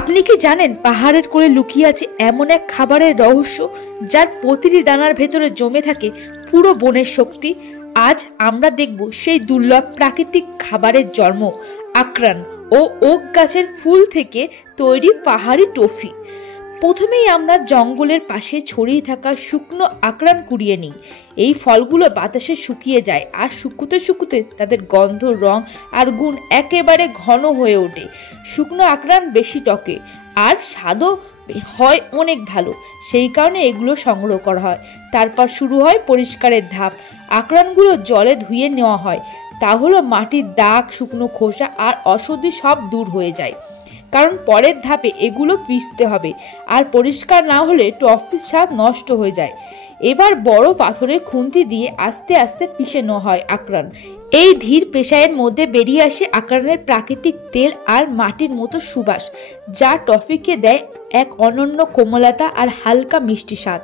আপনি কি জানেন পাহাড়ের কোলে লুকিয়ে আছে এমন এক খাবারের রহস্য যার প্রতিটি দানার ভেতরে জমে থাকে পুরো বনের শক্তি। আজ আমরা দেখব সেই দুর্লভ প্রাকৃতিক খাবারের জন্ম, আকরান ও ওক গাছের ফুল থেকে তৈরি পাহাড়ি টফি। প্রথমেই আমরা জঙ্গলের পাশে ছড়িয়ে থাকা শুকনো আকরান কুড়িয়ে নিই। এই ফলগুলো বাতাসে শুকিয়ে যায় আর শুকুতে শুকুতে তাদের গন্ধ, রং আর গুণ একেবারে ঘন হয়ে ওঠে। শুকনো আকরান বেশি টকে আর স্বাদও হয় অনেক ভালো, সেই কারণে এগুলো সংগ্রহ করা হয়। তারপর শুরু হয় পরিষ্কারের ধাপ। আকরানগুলো জলে ধুয়ে নেওয়া হয়, তাহলে মাটির দাগ, শুকনো খোসা আর অশুদ্ধি সব দূর হয়ে যায়। কারণ পরের ধাপে এগুলো পিষতে হবে, আর পরিষ্কার না হলে টফির স্বাদ নষ্ট হয়ে যায়। এবার বড় পাথরের খুন্তি দিয়ে আস্তে আস্তে পিষে নেওয়া হয় আকরান। এই ধীর পেশায়ের মধ্যে বেরিয়ে আসে আকরানের প্রাকৃতিক তেল আর মাটির মতো সুবাস, যা টফিকে দেয় এক অনন্য কোমলতা আর হালকা মিষ্টি স্বাদ।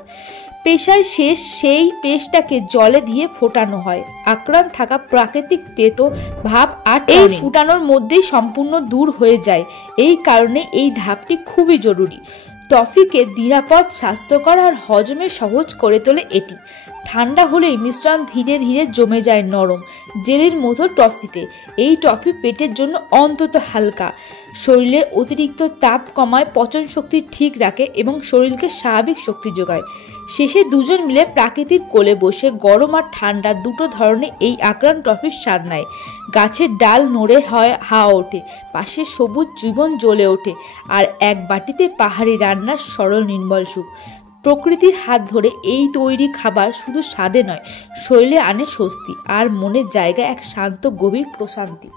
পেশায় শেষ সেই পেস্টটাকে জলে দিয়ে ফোটানো হয়। আকরান থাকা প্রাকৃতিক তেতো ভাব আর এই ফুটানোর মধ্যেই সম্পূর্ণ দূর হয়ে যায়। এই কারণে এই ধাপটি খুবই জরুরি। টফিকে নিরাপদ, স্বাস্থ্যকর আর হজমে সহজ করে তোলে এটি। ঠান্ডা হলেই মিশ্রণ ধীরে ধীরে জমে যায় নরম জেলির মতো টফিতে। এই টফি পেটের জন্য অন্তত হালকা, শরীরের অতিরিক্ত তাপ কমায়, পচন শক্তি ঠিক রাখে এবং শরীরকে স্বাভাবিক শক্তি যোগায়। শেষে দুজন মিলে প্রাকৃতির কোলে বসে গরম আর ঠান্ডা দুটো ধরনের এই আকরান টফির স্বাদ নেয়। গাছের ডাল নড়ে হয়, হাওয়া ওঠে, পাশে সবুজ জীবন জ্বলে ওঠে, আর এক বাটিতে পাহাড়ি রান্নার সরল নির্মল সুখ। প্রকৃতির হাত ধরে এই তৈরি খাবার শুধু স্বাদে নয়, শরীরে আনে স্বস্তি আর মনের জায়গায় এক শান্ত গভীর প্রশান্তি।